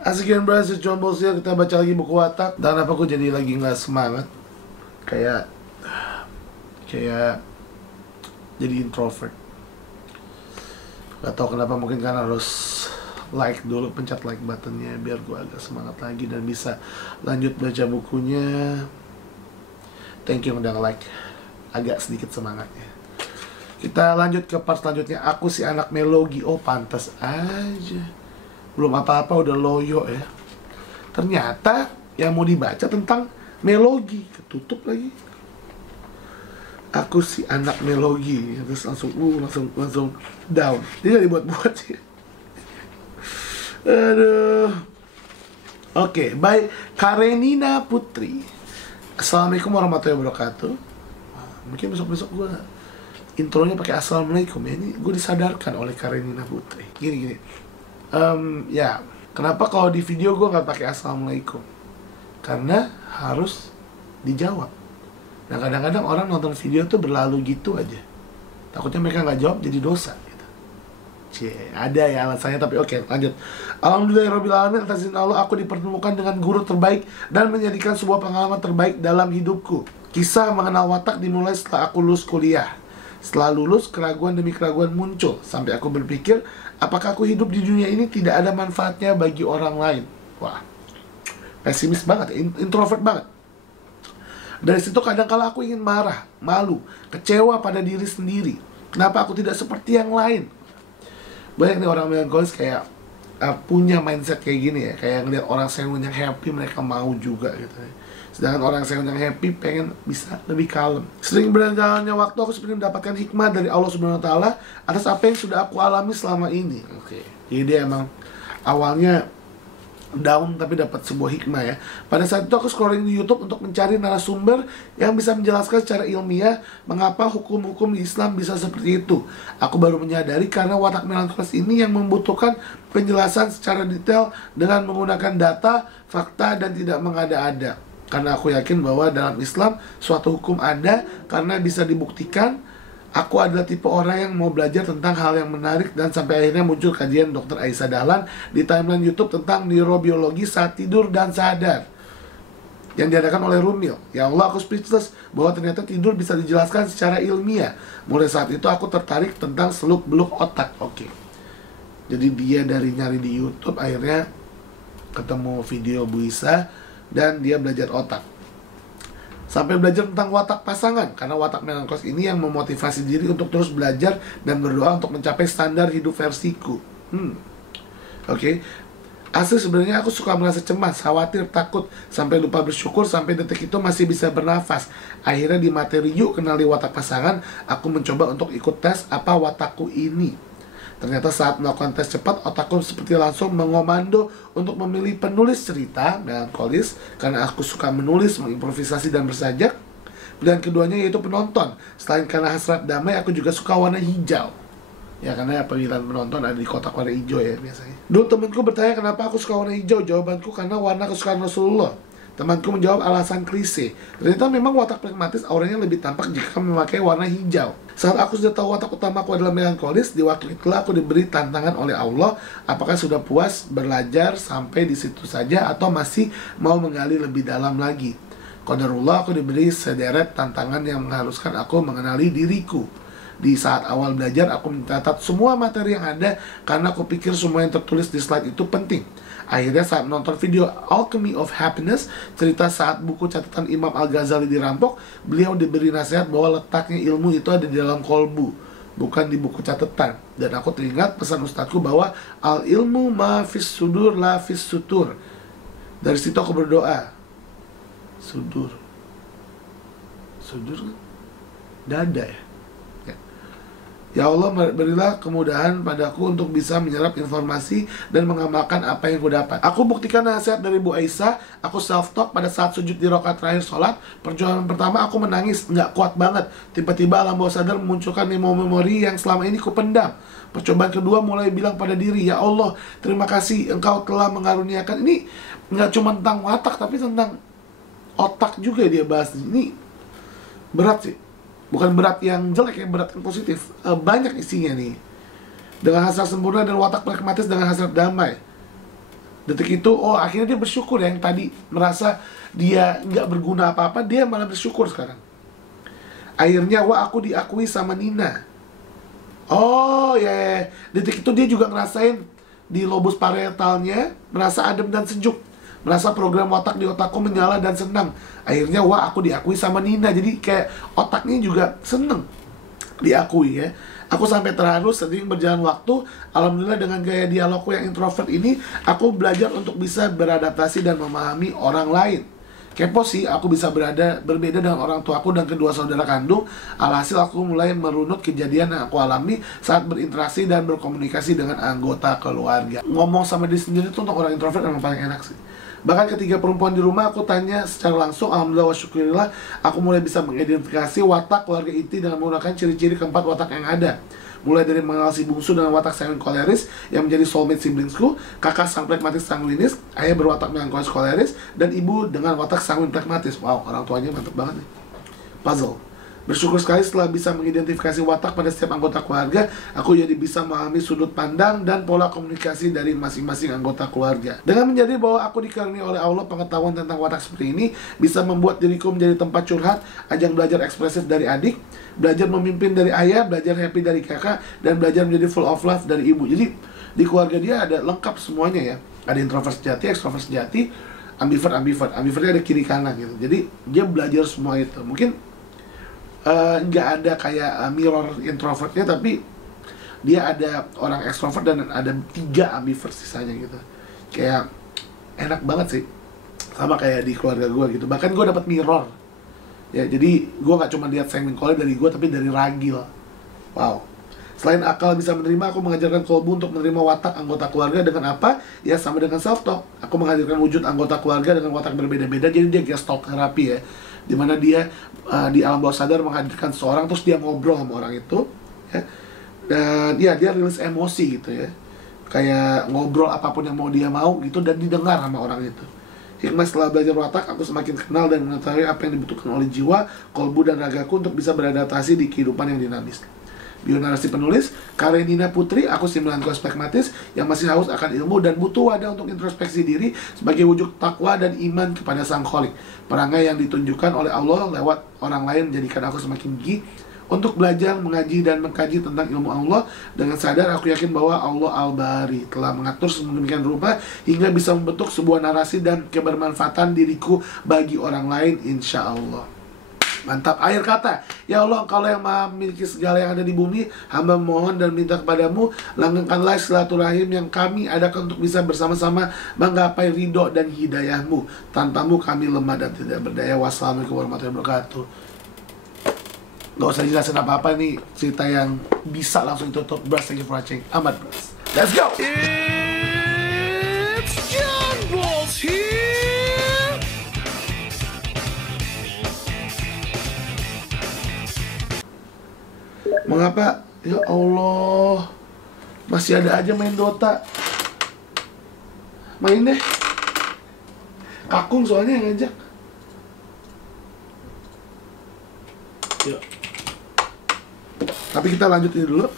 Asikin berhasil combol sih, kita baca lagi buku Watak. Dan apa aku jadi lagi nggak semangat, kayak jadi introvert. Gak tau kenapa, mungkin karena harus like dulu, pencet like buttonnya biar gue agak semangat lagi dan bisa lanjut baca bukunya. Thank you udah nge-like, agak sedikit semangatnya. Kita lanjut ke part selanjutnya. Aku si anak melogi. Oh pantas aja, belum apa-apa udah loyo ya. Ternyata yang mau dibaca tentang melogi, ketutup lagi. Aku si anak melogi, terus langsung down. Dia gak dibuat-buat sih. Aduh. Oke, by Karenina Putri. Assalamualaikum warahmatullahi wabarakatuh. Mungkin besok-besok gue intronya pakai assalamualaikum ya. Ini gue disadarkan oleh Karenina Putri. Gini. Ya, kenapa kalau di video gue nggak pakai assalamualaikum? Karena harus dijawab. Nah kadang-kadang orang nonton video tuh berlalu gitu aja. Takutnya mereka nggak jawab jadi dosa gitu. Ada ya alasannya, tapi oke, lanjut. Alhamdulillahirrahmanirrahim, atas izin Allah aku dipertemukan dengan guru terbaik dan menjadikan sebuah pengalaman terbaik dalam hidupku. Kisah mengenal watak dimulai setelah aku lulus kuliah. Setelah lulus, keraguan demi keraguan muncul sampai aku berpikir, apakah aku hidup di dunia ini tidak ada manfaatnya bagi orang lain? Wah, pesimis banget, introvert banget. Dari situ kadang-kala aku ingin marah, malu, kecewa pada diri sendiri. Kenapa aku tidak seperti yang lain? Banyak nih orang melankolis kayak punya mindset kayak gini ya. Kayak ngeliat orang sengon yang happy, mereka mau juga gitu ya. Sedangkan orang sengon yang happy pengen bisa lebih kalem. Sering berjalannya waktu aku sebenarnya mendapatkan hikmah dari Allah Subhanahu Wa Taala atas apa yang sudah aku alami selama ini. Oke. Jadi dia emang awalnya down tapi dapat sebuah hikmah ya. Pada saat itu aku scrolling di YouTube untuk mencari narasumber yang bisa menjelaskan secara ilmiah mengapa hukum-hukum di Islam bisa seperti itu. Aku baru menyadari karena watak melankolis ini yang membutuhkan penjelasan secara detail dengan menggunakan data, fakta, dan tidak mengada-ada. Karena aku yakin bahwa dalam Islam suatu hukum ada karena bisa dibuktikan. Aku adalah tipe orang yang mau belajar tentang hal yang menarik dan sampai akhirnya muncul kajian Dr. Aisyah Dahlan di timeline YouTube tentang neurobiologi saat tidur dan sadar yang diadakan oleh Rumil. Ya Allah, aku speechless bahwa ternyata tidur bisa dijelaskan secara ilmiah. Mulai saat itu aku tertarik tentang seluk-beluk otak. Oke. Jadi dia dari nyari di YouTube akhirnya ketemu video Bu Isa dan dia belajar otak. Sampai belajar tentang watak pasangan, karena watak melankolis ini yang memotivasi diri untuk terus belajar dan berdoa untuk mencapai standar hidup versiku. Oke. Asli sebenarnya aku suka merasa cemas, khawatir, takut, sampai lupa bersyukur, sampai detik itu masih bisa bernafas. Akhirnya di materi yuk kenali watak pasangan, aku mencoba untuk ikut tes apa watakku ini. Ternyata saat melakukan tes cepat, otakku seperti langsung mengomando untuk memilih penulis cerita melankolis karena aku suka menulis, mengimprovisasi, dan bersajak. Pilihan keduanya yaitu penonton. Selain karena hasrat damai, aku juga suka warna hijau. Ya karena pilihan penonton ada di kotak warna hijau ya biasanya. Dulu temanku bertanya kenapa aku suka warna hijau. Jawabanku karena warna kesukaan Rasulullah. Temanku menjawab alasan klise. Ternyata memang watak pragmatis auranya lebih tampak jika memakai warna hijau. Saat aku sudah tahu watak utamaku adalah melankolis, di waktu itulah aku diberi tantangan oleh Allah. Apakah sudah puas belajar sampai di situ saja atau masih mau menggali lebih dalam lagi? Qadarullah, aku diberi sederet tantangan yang mengharuskan aku mengenali diriku. Di saat awal belajar, aku mencatat semua materi yang ada karena aku pikir semua yang tertulis di slide itu penting. Akhirnya saat menonton video Alchemy of Happiness, cerita saat buku catatan Imam Al-Ghazali dirampok, beliau diberi nasihat bahwa letaknya ilmu itu ada di dalam kolbu, bukan di buku catatan. Dan aku teringat pesan ustadku bahwa al-ilmu ma fis sudur la fis sutur. Dari situ aku berdoa. Sudur dada ya. Ya Allah, berilah kemudahan padaku untuk bisa menyerap informasi dan mengamalkan apa yang ku dapat. Aku buktikan nasihat dari Bu Aisyah. Aku self-talk pada saat sujud di rakaat terakhir sholat. Perjuangan pertama aku menangis, nggak kuat banget. Tiba-tiba alam bawah sadar memunculkan memori yang selama ini ku pendam. Percobaan kedua mulai bilang pada diri, ya Allah, terima kasih Engkau telah mengaruniakan. Ini nggak cuma tentang watak, tapi tentang otak juga dia bahas. Ini berat sih. Bukan berat yang jelek, yang berat yang positif. Banyak isinya nih. Dengan hasrat sempurna dan watak pragmatis dengan hasrat damai. Detik itu, oh akhirnya dia bersyukur ya. Yang tadi merasa dia nggak berguna apa-apa, dia malah bersyukur sekarang. Akhirnya, wah aku diakui sama Nina. Oh ya, ya. Detik itu dia juga ngerasain di lobus parietalnya, merasa adem dan sejuk. Merasa program otak di otakku menyala dan senang. Akhirnya, wah aku diakui sama Nina. Jadi kayak otaknya juga seneng diakui ya. Aku sampai terharu sering berjalan waktu. Alhamdulillah dengan gaya dialogku yang introvert ini, aku belajar untuk bisa beradaptasi dan memahami orang lain. Kepo sih, aku bisa berbeda dengan orang tuaku dan kedua saudara kandung. Alhasil aku mulai merunut kejadian yang aku alami saat berinteraksi dan berkomunikasi dengan anggota keluarga. Ngomong sama diri sendiri tuh untuk orang introvert emang paling enak sih. Bahkan ketiga perempuan di rumah aku tanya secara langsung, alhamdulillah wa syukurillah, aku mulai bisa mengidentifikasi watak keluarga inti dengan menggunakan ciri-ciri keempat watak yang ada. Mulai dari mengenal si bungsu dengan watak sanguin koleris yang menjadi soulmate siblingsku, kakak sang pragmatis sanguinis, ayah berwatak melankolis koleris, dan ibu dengan watak sanguin pragmatis. Wow, orang tuanya mantep banget nih. Puzzle. Bersyukur sekali setelah bisa mengidentifikasi watak pada setiap anggota keluarga, aku jadi bisa memahami sudut pandang dan pola komunikasi dari masing-masing anggota keluarga. Dengan menjadi bahwa aku dikaruniai oleh Allah pengetahuan tentang watak seperti ini, bisa membuat diriku menjadi tempat curhat, ajang belajar ekspresif dari adik, belajar memimpin dari ayah, belajar happy dari kakak, dan belajar menjadi full of love dari ibu. Jadi di keluarga dia ada lengkap semuanya ya. Ada introvert sejati, extrovert sejati, ambivert. Ambivertnya ada kiri kanan gitu. Jadi dia belajar semua itu. Mungkin nggak ada kayak mirror introvertnya, tapi dia ada orang extrovert dan ada 3 ambivert sisanya gitu. Kayak enak banget sih, sama kayak di keluarga gue gitu. Bahkan gue dapat mirror ya, jadi gue nggak cuma lihat sanguine koleris dari gue, tapi dari ragil. Wow. Selain akal bisa menerima, aku mengajarkan kolbu untuk menerima watak anggota keluarga dengan apa? Ya sama dengan self-talk. Aku menghadirkan wujud anggota keluarga dengan watak berbeda-beda, jadi dia gestalt terapi ya, dimana dia di alam bawah sadar menghadirkan seseorang, terus dia ngobrol sama orang itu ya. Dan ya dia rilis emosi gitu ya, kayak ngobrol apapun yang dia mau gitu, dan didengar sama orang itu. Hikmah setelah belajar watak, aku semakin kenal dan mengetahui apa yang dibutuhkan oleh jiwa, kolbu, dan ragaku untuk bisa beradaptasi di kehidupan yang dinamis. Bionarasi penulis, Karenina Putri, aku si melankolis pragmatis yang masih haus akan ilmu dan butuh wadah untuk introspeksi diri sebagai wujud takwa dan iman kepada Sang Kholik. Perangai yang ditunjukkan oleh Allah lewat orang lain menjadikan aku semakin gigih untuk belajar, mengaji, dan mengkaji tentang ilmu Allah. Dengan sadar, aku yakin bahwa Allah Al-Bari telah mengatur sedemikian rupa hingga bisa membentuk sebuah narasi dan kebermanfaatan diriku bagi orang lain, insya Allah. Mantap. Akhir kata, ya Allah, kalau yang maha memiliki segala yang ada di bumi, hamba mohon dan minta kepadamu, langgengkanlah silaturahim yang kami adakan untuk bisa bersama-sama menggapai ridho dan hidayahmu. Tanpamu kami lemah dan tidak berdaya. Wassalamualaikum warahmatullahi wabarakatuh. Gak usah jelasin apa-apa, nih cerita yang bisa langsung ditutup. Bros, thank you for watching. Ahmad Bros, let's go. It's John Balls here. Mengapa? Ya Allah, masih ada aja main Dota. Main deh. Kakung soalnya yang ngajak. Yuk. Tapi kita lanjutin dulu.